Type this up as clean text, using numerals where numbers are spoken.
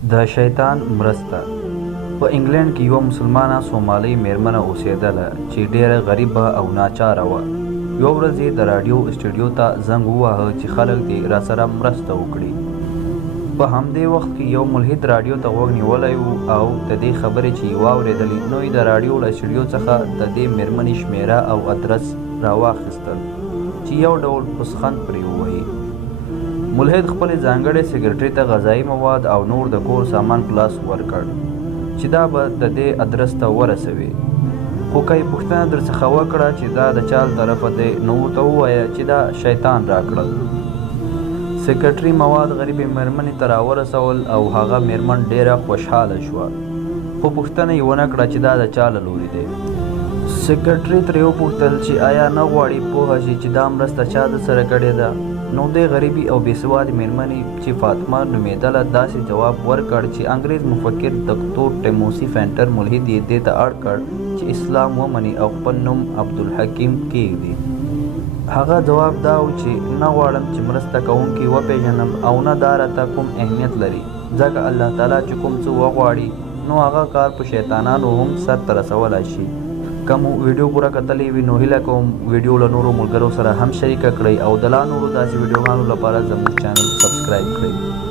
د شیطان مرسته. په انګلند کې یوه مسلمانه سومالۍ میرمنه اوسېدله چې ډېره غریبه او ناچاره وه. یوه ورځ یې د راډیو اسټوډیو ته زنګ وواهه چې خلک دې راسره مرسته وکړي. په همدې وخت کې یو ملحد راډیو ته غوږ نیولی و او د دې خبرې چې یې واورېدلې نو یې د راډیو له اسټوډیو څخه د دې میرمنې شمېره او ادرس راواخیستل چې یو ډول پوسخند پرې ووهي. ملحد خپلې ځانګړې سکرټرۍ ته غذایي مواد او نور د کور سامان په لاس ورکړ چې دا به د دې ادرس ته ورسوي. خو که یې پوښتنه درڅخه وکړه چې دا د چا له طرفه دی نو ورته ووایه چې دا شیطان راکړل. سکرټرۍ مواد غریبې میرمنې ته راورسول او هغه میرمن ډېره خوشحاله شوه، خو پوښتنه یې ونه کړه چې دا د چا له لورې دی. سکرټرۍ ترې وپوښتل چې آیا نه غواړي پوهه شي چې دا مرسته چا د سره کړې ده؟ نو دې غریبي او بېسوادې میرمنې چې فاطمه نومېدله داسې جواب ورکړ چې انګریز مفکر دکتور ټیموسي فینټر ملحد یې دې ته اړ کړ چې اسلام ومني او خپل نوم عبدالحکیم کېږدي. هغه جواب دا و چې نه غواړم چې مرسته کوونکي وپېژنم او نه دا راته کوم اهمیت لري، ځکه الله تعالی چې کوم څه وغواړي نو هغه کار په شیطانانو هم سرته رسولی شي. که مو ویډیو پوره کتلې وي نو هیله کوم ویډیو له نورو ملګرو سره هم شریکه کړئ او د لا نورو داسې ویډیوګانو لپاره زموږ چینل سبسکرایب کړئ.